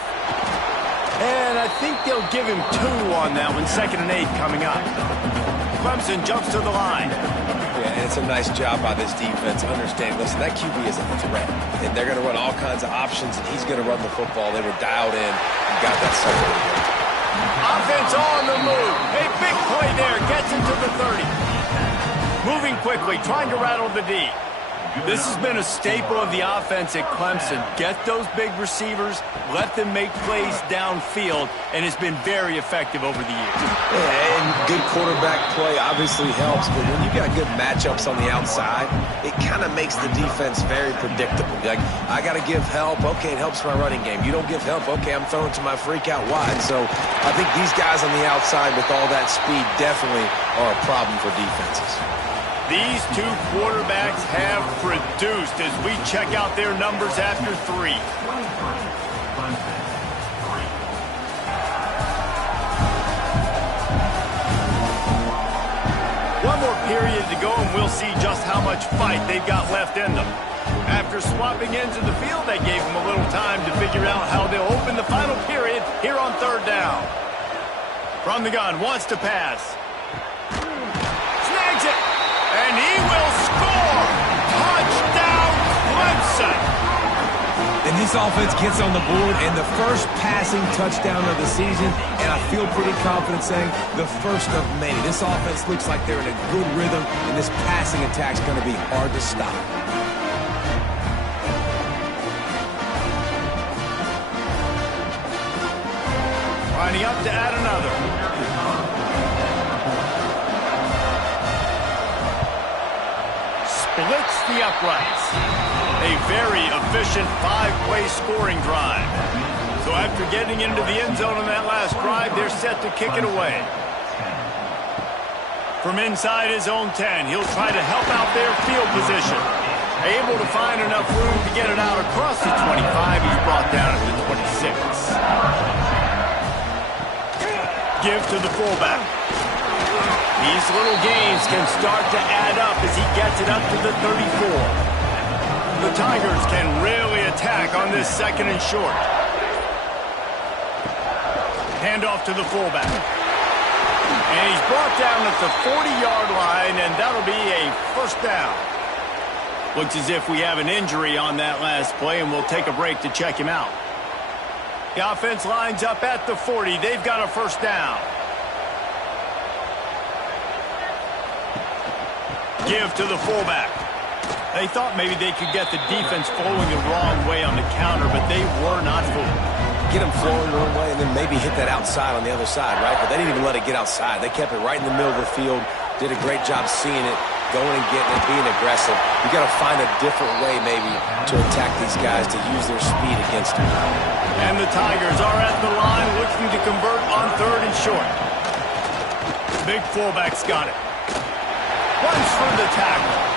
And I think they'll give him 2 on that one. 2nd and 8 coming up. Clemson jumps to the line. Yeah, and it's a nice job by this defense. Understand, listen, that QB is a threat. And they're going to run all kinds of options, and he's going to run the football. They were dialed in and got that second. Offense on the move. A big play there. Gets into the 30. Moving quickly, trying to rattle the D. This has been a staple of the offense at Clemson. Get those big receivers, let them make plays downfield, and it's been very effective over the years. Yeah, and good quarterback play obviously helps, but when you got good matchups on the outside, it kind of makes the defense very predictable. Like, I got to give help. Okay, it helps my running game. You don't give help. Okay, I'm throwing to my freak out wide. So I think these guys on the outside with all that speed definitely are a problem for defenses. These 2 quarterbacks have produced as we check out their numbers after 3. One more period to go, and we'll see just how much fight they've got left in them. After swapping ends of the field, they gave them a little time to figure out how they'll open the final period here on 3rd down. From the gun, wants to pass. Snags it. And he will score! Touchdown, Clemson! And this offense gets on the board and the first passing touchdown of the season, and I feel pretty confident saying the first of many. This offense looks like they're in a good rhythm, and this passing attack's going to be hard to stop. Lining up to add another. Splits the uprights. A very efficient 5-play scoring drive. So after getting into the end zone on that last drive, they're set to kick it away. From inside his own 10, he'll try to help out their field position. Able to find enough room to get it out across the 25. He's brought down at the 26. Give to the fullback. These little gains can start to add up as he gets it up to the 34. The Tigers can really attack on this second and short. Handoff to the fullback. And he's brought down at the 40-yard line, and that'll be a first down. Looks as if we have an injury on that last play, and we'll take a break to check him out. The offense lines up at the 40. They've got a first down. Give to the fullback. They thought maybe they could get the defense flowing the wrong way on the counter, but they were not fooled. Get them flowing one way and then maybe hit that outside on the other side, right? But they didn't even let it get outside. They kept it right in the middle of the field, did a great job seeing it, going and getting it, being aggressive. You got to find a different way maybe to attack these guys, to use their speed against them. And the Tigers are at the line looking to convert on third and short. Big fullback's got it. Runs for the tackle.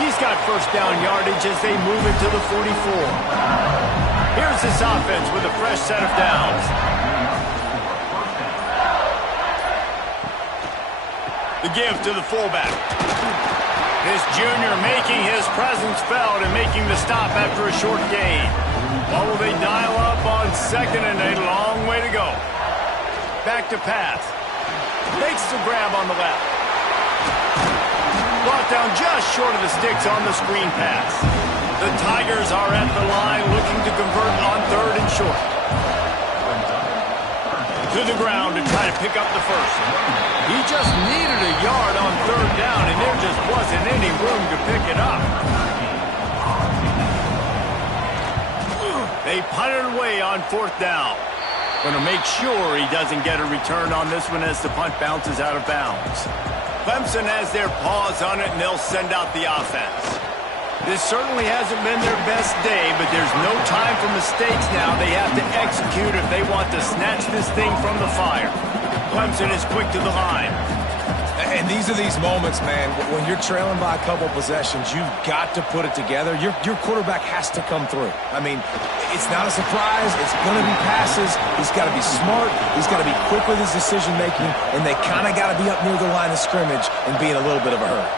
He's got first down yardage as they move into the 44. Here's this offense with a fresh set of downs. The give to the fullback. This junior making his presence felt and making the stop after a short gain. What will they dial up on second and a long way to go? Back to pass. Makes the grab on the left. Brought down just short of the sticks on the screen pass. The Tigers are at the line looking to convert on third and short. To the ground to try to pick up the first. He just needed a yard on third down, and there just wasn't any room to pick it up. They punted away on fourth down. Going to make sure he doesn't get a return on this one as the punt bounces out of bounds. Clemson has their paws on it, and they'll send out the offense. This certainly hasn't been their best day, but there's no time for mistakes now. They have to execute if they want to snatch this thing from the fire. Clemson is quick to the line. And these are these moments, man, when you're trailing by a couple possessions, you've got to put it together. Your quarterback has to come through. I mean, it's not a surprise. It's going to be passes. He's got to be smart. He's got to be quick with his decision-making, and they kind of got to be up near the line of scrimmage and be in a little bit of a hurry.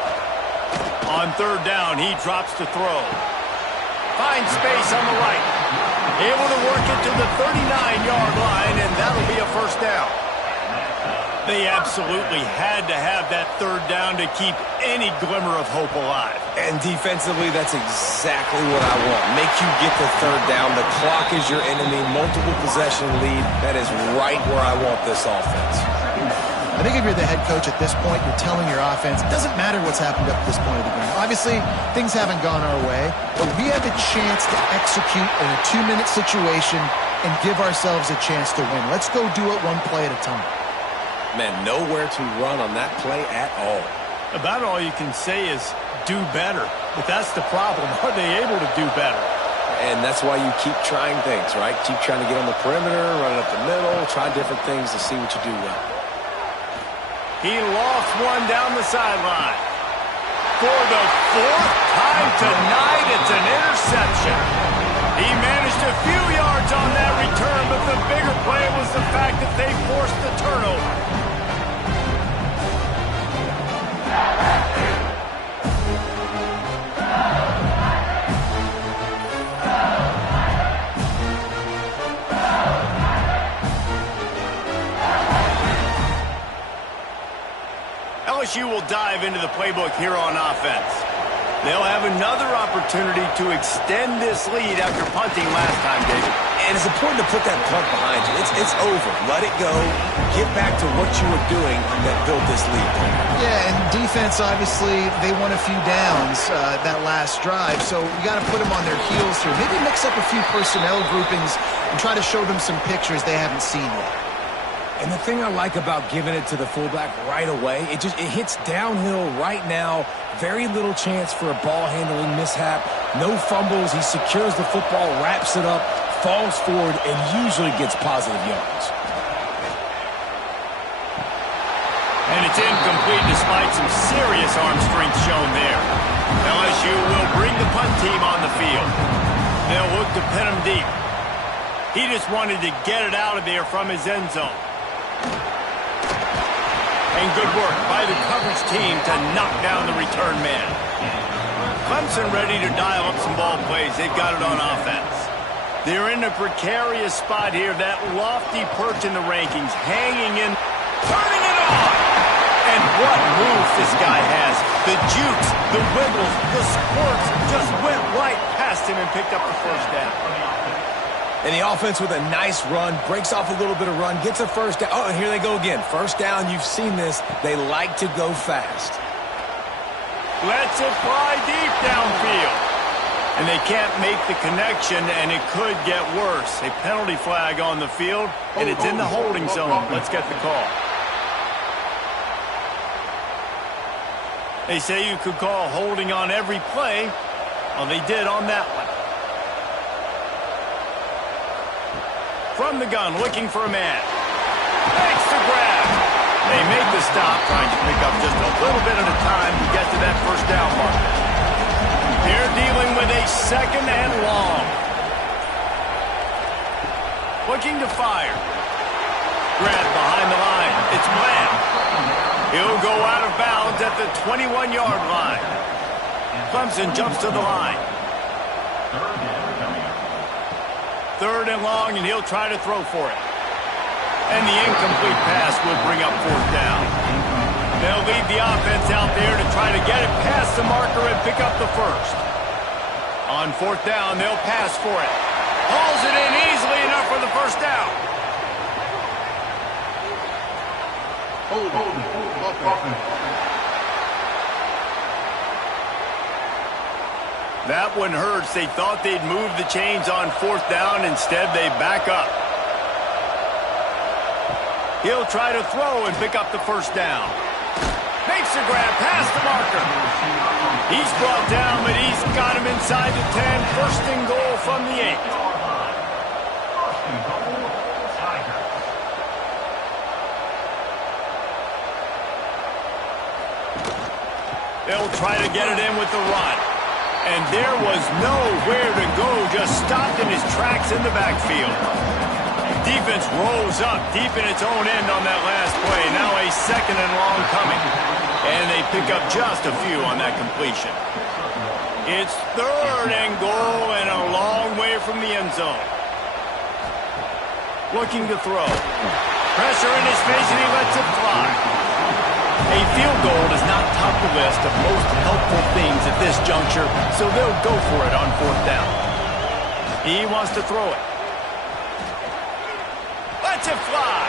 On third down, he drops to throw. Finds space on the right. Able to work it to the 39-yard line, and that'll be a first down. They absolutely had to have that third down to keep any glimmer of hope alive. And defensively, that's exactly what I want. Make you get the third down. The clock is your enemy. Multiple possession lead. That is right where I want this offense. I think if you're the head coach at this point, you're telling your offense, it doesn't matter what's happened up to this point of the game. Obviously, things haven't gone our way, but we have a chance to execute in a 2-minute situation and give ourselves a chance to win. Let's go do it one play at a time. Man, nowhere to run on that play at all. About all you can say is do better. But that's the problem. Are they able to do better? And that's why you keep trying things, right? Keep trying to get on the perimeter, run it up the middle, try different things to see what you do well. He lost one down the sideline. For the fourth time tonight, it's an interception. He managed a few yards on that return, but the bigger play was the fact that they forced the turnover. LSU will dive into the playbook here on offense. They'll have another opportunity to extend this lead after punting last time, David. And it's important to put that punt behind you. It's over. Let it go. Get back to what you were doing that built this lead. Yeah, and defense, obviously, they won a few downs that last drive, so you got to put them on their heels here. Maybe mix up a few personnel groupings and try to show them some pictures they haven't seen yet. And the thing I like about giving it to the fullback right away, it hits downhill right now. Very little chance for a ball handling mishap. No fumbles. He secures the football, wraps it up, falls forward, and usually gets positive yards. And it's incomplete despite some serious arm strength shown there. LSU will bring the punt team on the field. They'll look to pin him deep. He just wanted to get it out of there from his end zone. And good work by the coverage team to knock down the return man. Clemson ready to dial up some ball plays. They've got it on offense. They're in a precarious spot here. That lofty perch in the rankings, hanging in, turning it on. And what moves this guy has. The jukes, the wiggles, the squirts just went right past him and picked up the first down. And the offense with a nice run, breaks off a little bit of run, gets a first down. Oh, and here they go again. First down, you've seen this. They like to go fast. Lets it fly deep downfield. And they can't make the connection, and it could get worse. A penalty flag on the field, and it's in the holding zone. Let's get the call. They say you could call holding on every play. Well, they did on that one. From the gun, looking for a man. Makes the grab. They make the stop, trying to pick up just a little bit at a time to get to that first down mark. They're dealing with a second and long. Looking to fire. Grab behind the line. It's Bland. He'll go out of bounds at the 21-yard line. Clemson jumps to the line. Third and long, and he'll try to throw for it. And the incomplete pass will bring up fourth down. They'll lead the offense out there to try to get it past the marker and pick up the first. On fourth down, they'll pass for it. Hauls it in easily enough for the first down. That one hurts. They thought they'd move the chains on fourth down. Instead, they back up. He'll try to throw and pick up the first down. Makes the grab past the marker. He's brought down, but he's got him inside the 10. First and goal from the 8. They'll try to get it in with the run. And there was nowhere to go, just stopped in his tracks in the backfield. Defense rolls up deep in its own end on that last play. Now a second and long coming. And they pick up just a few on that completion. It's third and goal and a long way from the end zone. Looking to throw. Pressure in his face and he lets it fly. A field goal does not top the list of most helpful things at this juncture, so they'll go for it on fourth down. He wants to throw it. Lets it fly.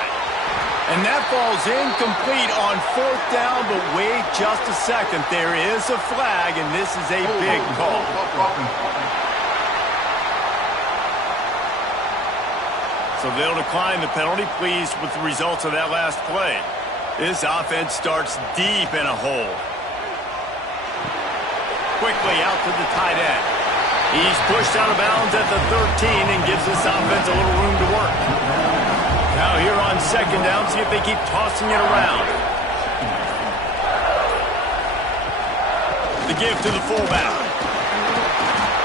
And that falls incomplete on fourth down, but wait just a second. There is a flag, and this is a big call. So they'll decline the penalty, pleased with the results of that last play. This offense starts deep in a hole. Quickly out to the tight end. He's pushed out of bounds at the 13 and gives this offense a little room to work. Now here on second down, see if they keep tossing it around. The give to the fullback.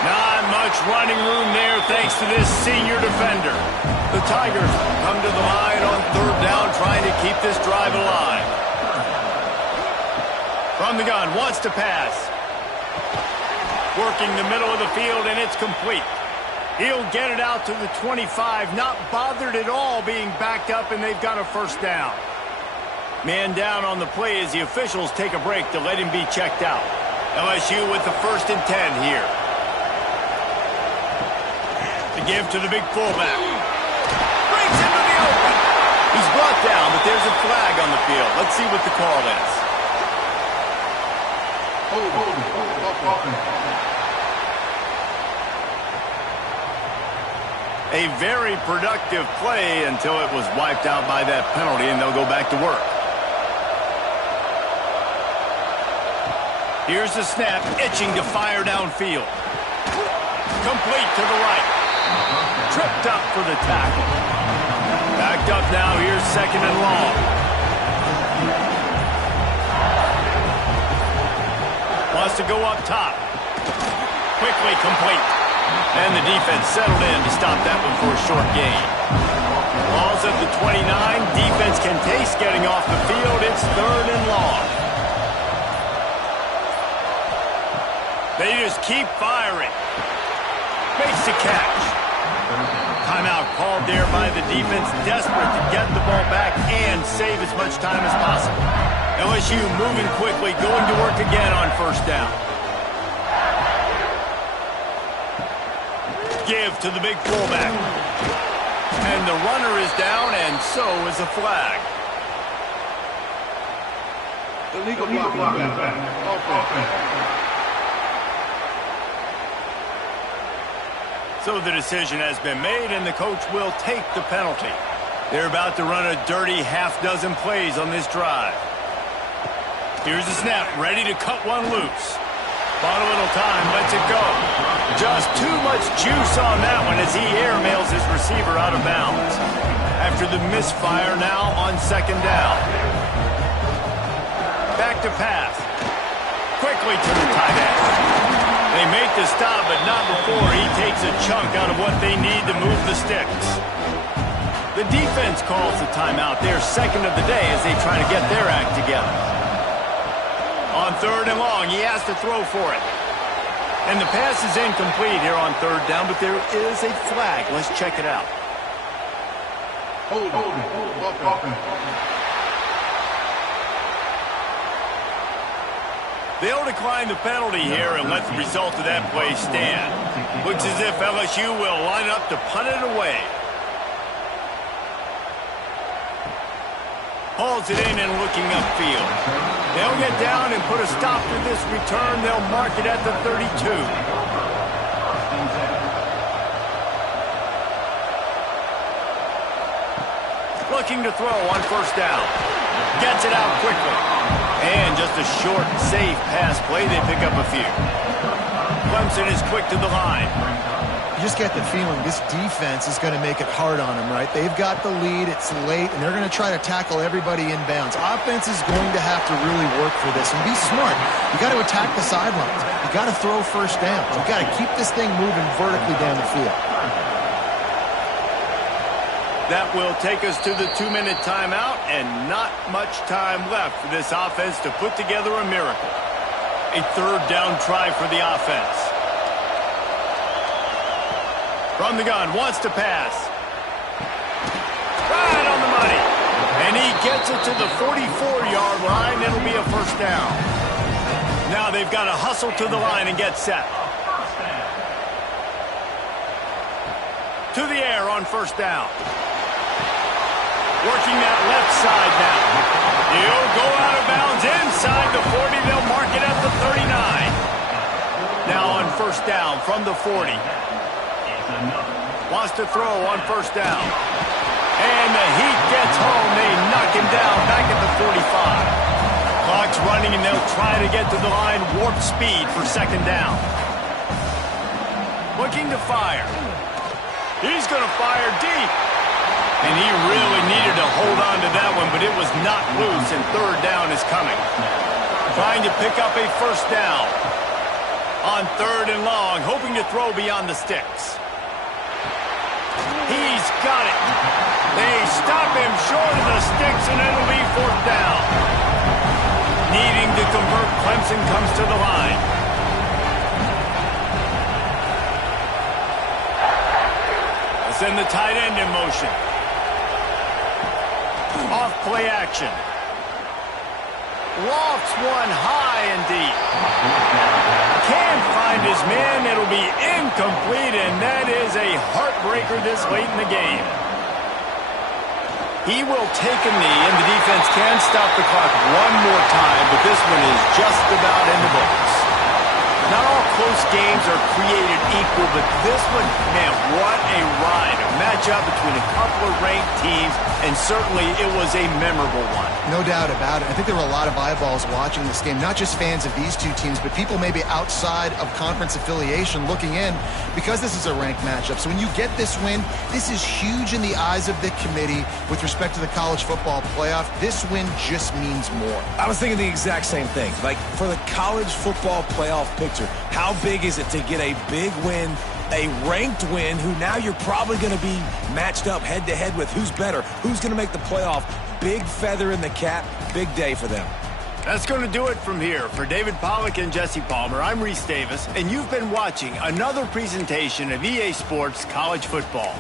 Not much running room there thanks to this senior defender. The Tigers come to the line on third down, trying to keep this drive alive. From the gun, wants to pass. Working the middle of the field, and it's complete. He'll get it out to the 25, not bothered at all being backed up, and they've got a first down. Man down on the play as the officials take a break to let him be checked out. LSU with the 1st and 10 here. The give to the big fullback. Brings him to the open. He's brought down, but there's a flag on the field. Let's see what the call is. A very productive play until it was wiped out by that penalty, and they'll go back to work. Here's the snap, itching to fire downfield. Complete to the right. Tripped up for the tackle. Backed up now, here's 2nd and long. Wants to go up top. Quickly complete. And the defense settled in to stop that one for a short gain. Ball's at the 29. Defense can taste getting off the field. It's 3rd and long. They just keep firing. Makes the catch. Timeout called there by the defense, desperate to get the ball back and save as much time as possible. LSU moving quickly, going to work again on 1st down. Give to the big fullback. And the runner is down, and so is a flag. Illegal blocking back. Offense. So the decision has been made, and the coach will take the penalty. They're about to run a dirty half-dozen plays on this drive. Here's the snap, ready to cut one loose. Bought a little time, lets it go. Just too much juice on that one as he airmails his receiver out of bounds. After the misfire now on 2nd down. Back to pass. Quickly to the tight end. They make the stop, but not before he takes a chunk out of what they need to move the sticks. The defense calls the timeout. They're 2nd of the day as they try to get their act together. On 3rd and long, he has to throw for it. And the pass is incomplete here on 3rd down, but there is a flag. Let's check it out. Hold it. They'll decline the penalty here and let the result of that play stand. Looks as if LSU will line up to punt it away. Hauls it in and looking upfield. They'll get down and put a stop to this return. They'll mark it at the 32. Looking to throw on 1st down. Gets it out quickly. And just a short, safe pass play. They pick up a few. Clemson is quick to the line. You just get the feeling this defense is going to make it hard on them, right? They've got the lead. It's late, and they're going to try to tackle everybody inbounds. Offense is going to have to really work for this and be smart. You got to attack the sidelines. You got to throw 1st downs. You got to keep this thing moving vertically down the field. That will take us to the 2-minute timeout, and not much time left for this offense to put together a miracle. A 3rd down try for the offense. From the gun, wants to pass. Right on the money. And he gets it to the 44-yard line. It'll be a 1st down. Now they've got to hustle to the line and get set. To the air on 1st down. Working that left side now. He'll go out of bounds inside the 40. They'll mark it at the 39. Now on 1st down from the 40. Wants to throw on 1st down. And the heat gets home. They knock him down back at the 45. Clock's running, and they'll try to get to the line. Warp speed for 2nd down. Looking to fire. He's going to fire deep. And he really needed to hold on to that one, but it was not loose, and 3rd down is coming. Trying to pick up a 1st down. On 3rd and long, hoping to throw beyond the sticks. He's got it. They stop him short of the sticks, and it'll be 4th down. Needing to convert, Clemson comes to the line. Send the tight end in motion. Off play action. Lofts one high and deep. Can't find his man. It'll be incomplete, and that is a heartbreaker this late in the game. He will take a knee, and the defense can stop the clock one more time, but this one is just about in the books. Not all close games are created equal, but this one, man, what a ride. A matchup between a couple of ranked teams, and certainly it was a memorable one. No doubt about it. I think there were a lot of eyeballs watching this game, not just fans of these two teams, but people maybe outside of conference affiliation looking in because this is a ranked matchup. So when you get this win, this is huge in the eyes of the committee with respect to the college football playoff. This win just means more. I was thinking the exact same thing. Like, for the college football playoff picture, how big is it to get a big win, a ranked win, who now you're probably going to be matched up head-to-head with who's better, who's going to make the playoff. Big feather in the cap, big day for them. That's going to do it from here. For David Pollack and Jesse Palmer, I'm Reese Davis, and you've been watching another presentation of EA Sports College Football.